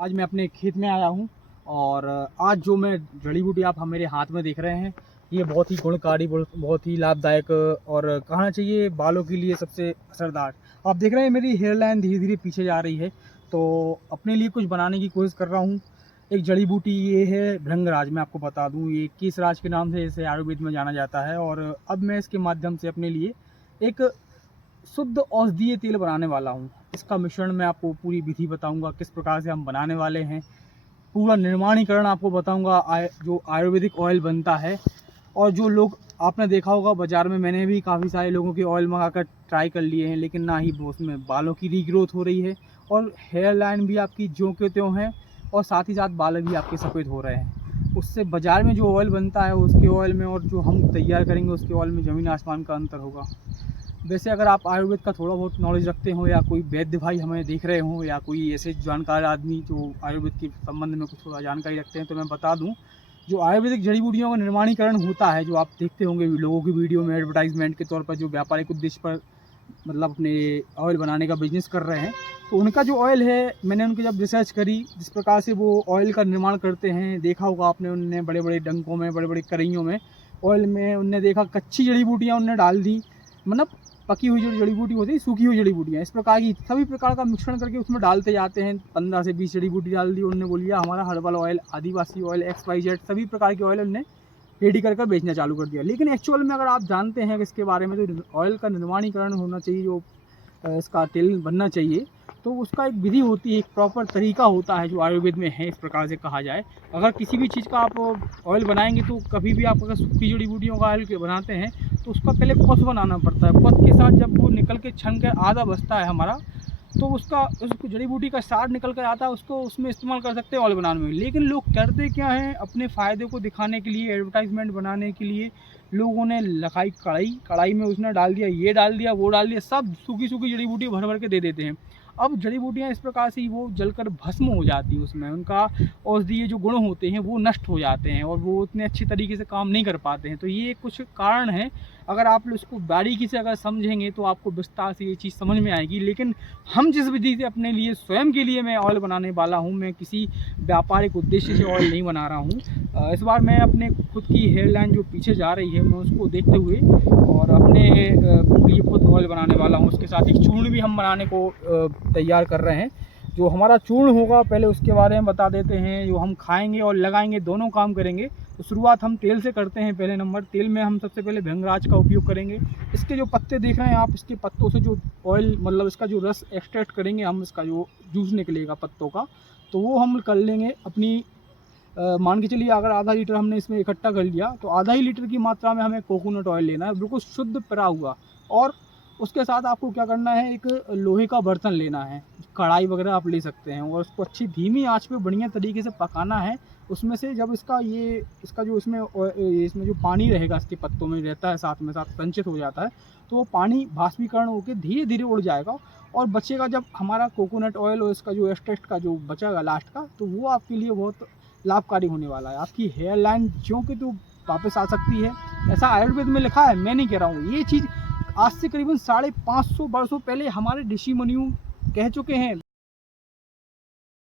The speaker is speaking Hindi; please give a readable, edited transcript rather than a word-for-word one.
आज मैं अपने खेत में आया हूँ और आज जो मैं जड़ी बूटी आप मेरे हाथ में देख रहे हैं, ये बहुत ही गुणकारी, बहुत ही लाभदायक और कहना चाहिए बालों के लिए सबसे असरदार। आप देख रहे हैं मेरी हेयर लाइन धीरे धीरे पीछे जा रही है, तो अपने लिए कुछ बनाने की कोशिश कर रहा हूँ। एक जड़ी बूटी ये है भृंगराज। मैं आपको बता दूँ, ये केसराज के नाम से इसे आयुर्वेद में जाना जाता है। और अब मैं इसके माध्यम से अपने लिए एक शुद्ध औषधीय तेल बनाने वाला हूँ। इसका मिश्रण मैं आपको पूरी विधि बताऊंगा, किस प्रकार से हम बनाने वाले हैं। पूरा निर्माणीकरण आपको बताऊंगा, जो आयुर्वेदिक ऑयल बनता है। और जो लोग आपने देखा होगा बाज़ार में, मैंने भी काफ़ी सारे लोगों के ऑयल मंगाकर ट्राई कर लिए हैं, लेकिन ना ही वो उसमें बालों की रीग्रोथ हो रही है और हेयर लाइन भी आपकी ज्यों के त्यों है, और साथ ही साथ बाल भी आपके सफ़ेद हो रहे हैं। उससे बाज़ार में जो ऑयल बनता है उसके ऑयल में और जो हम तैयार करेंगे उसके ऑयल में ज़मीन आसमान का अंतर होगा। वैसे अगर आप आयुर्वेद का थोड़ा बहुत नॉलेज रखते हो, या कोई वैद्य भाई हमें देख रहे हो, या कोई ऐसे जानकार आदमी जो आयुर्वेद के संबंध में कुछ थोड़ा जानकारी रखते हैं, तो मैं बता दूं, जो आयुर्वेदिक जड़ी बूटियों का निर्माणीकरण होता है, जो आप देखते होंगे लोगों की वीडियो में एडवर्टाइजमेंट के तौर पर, जो व्यापारिक उद्देश्य पर मतलब अपने ऑयल बनाने का बिजनेस कर रहे हैं, तो उनका जो ऑयल है, मैंने उनकी जब रिसर्च करी, जिस प्रकार से वो ऑयल का निर्माण करते हैं, देखा होगा आपने, उनने बड़े बड़े डंकों में, बड़े बड़े कढ़ाइयों में ऑयल में उनने देखा कच्ची जड़ी बूटियाँ उनने डाल दी। मतलब पकी हुई जो जड़ी बूटी होती है, सूखी हुई जड़ी बूटियाँ, इस प्रकार की सभी प्रकार का मिश्रण करके उसमें डालते जाते हैं। 15 से 20 जड़ी बूटी डाल दी, उन्होंने बोलिया हमारा हर्बल ऑयल, आदिवासी ऑयल, XYZ सभी प्रकार के ऑयल उन्होंने रेडी कर बेचना चालू कर दिया। लेकिन एक्चुअल में अगर आप जानते हैं कि इसके बारे में, तो ऑयल का निर्माणीकरण होना चाहिए, जो इसका तेल बनना चाहिए, तो उसका एक विधि होती है, एक प्रॉपर तरीका होता है जो आयुर्वेद में है। इस प्रकार से कहा जाए, अगर किसी भी चीज़ का आप ऑयल बनाएंगे, तो कभी भी आप अगर सूखी जड़ी बूटियों का ऑयल बनाते हैं, तो उसका पहले पथ बनाना पड़ता है। पथ के साथ जब वो निकल के छन के आधा बचता है हमारा, तो उसको जड़ी बूटी का सार निकल कर आता है, उसको उसमें इस्तेमाल कर सकते हैं ऑयल बनाने में। लेकिन लोग करते क्या हैं, अपने फ़ायदे को दिखाने के लिए, एडवर्टाइजमेंट बनाने के लिए, लोगों ने लखाई कढ़ाई में उसने डाल दिया, ये डाल दिया, वो डाल दिया, सब सूखी सूखी जड़ी बूटी भर भर के दे देते हैं। अब जड़ी बूटियाँ इस प्रकार से वो जलकर भस्म हो जाती हैं, उसमें उनका औषधीय जो गुण होते हैं वो नष्ट हो जाते हैं, और वो उतने अच्छी तरीके से काम नहीं कर पाते हैं। तो ये कुछ कारण हैं। अगर आप इसको बारीकी से अगर समझेंगे, तो आपको विस्तार से ये चीज़ समझ में आएगी। लेकिन हम जिस विधि से अपने लिए, स्वयं के लिए मैं ऑयल बनाने वाला हूँ, मैं किसी व्यापारिक उद्देश्य से ऑयल नहीं बना रहा हूँ। इस बार मैं अपने खुद की हेयर लाइन जो पीछे जा रही है, मैं उसको देखते हुए और अपने लिए खुद ऑयल बनाने वाला हूँ। उसके साथ एक चूर्ण भी हम बनाने को तैयार कर रहे हैं। जो हमारा चूर्ण होगा, पहले उसके बारे में बता देते हैं। जो हम खाएंगे और लगाएंगे, दोनों काम करेंगे। तो शुरुआत हम तेल से करते हैं। पहले नंबर, तेल में हम सबसे पहले भृंगराज का उपयोग करेंगे। इसके जो पत्ते देख रहे हैं आप, इसके पत्तों से जो ऑयल, मतलब इसका जो रस एक्सट्रैक्ट करेंगे हम, इसका जो जूस निकलेगा पत्तों का, तो वो हम कर लेंगे अपनी। मान के चलिए, अगर आधा लीटर हमने इसमें इकट्ठा कर लिया, तो आधा ही लीटर की मात्रा में हमें कोकोनट ऑयल लेना है, बिल्कुल शुद्ध परा हुआ। और उसके साथ आपको क्या करना है, एक लोहे का बर्तन लेना है, कढ़ाई वगैरह आप ले सकते हैं, और उसको अच्छी धीमी आंच पे बढ़िया तरीके से पकाना है। उसमें से जब इसका जो इसमें जो पानी रहेगा, इसके पत्तों में रहता है, साथ में साथ संचित हो जाता है, तो वो पानी भाष्मीकरण होकर धीरे धीरे उड़ जाएगा, और बचेगा जब हमारा कोकोनट ऑयल, और इसका जो एक्सट्रैक्ट का जो बचेगा लास्ट का, तो वो आपके लिए बहुत लाभकारी होने वाला है। आपकी हेयर लाइन ज्यों की तो वापस आ सकती है, ऐसा आयुर्वेद में लिखा है, मैं नहीं कह रहा हूँ। ये चीज़ आज से करीबन 550 वर्षों पहले हमारे ऋषि मुनियों कह चुके हैं।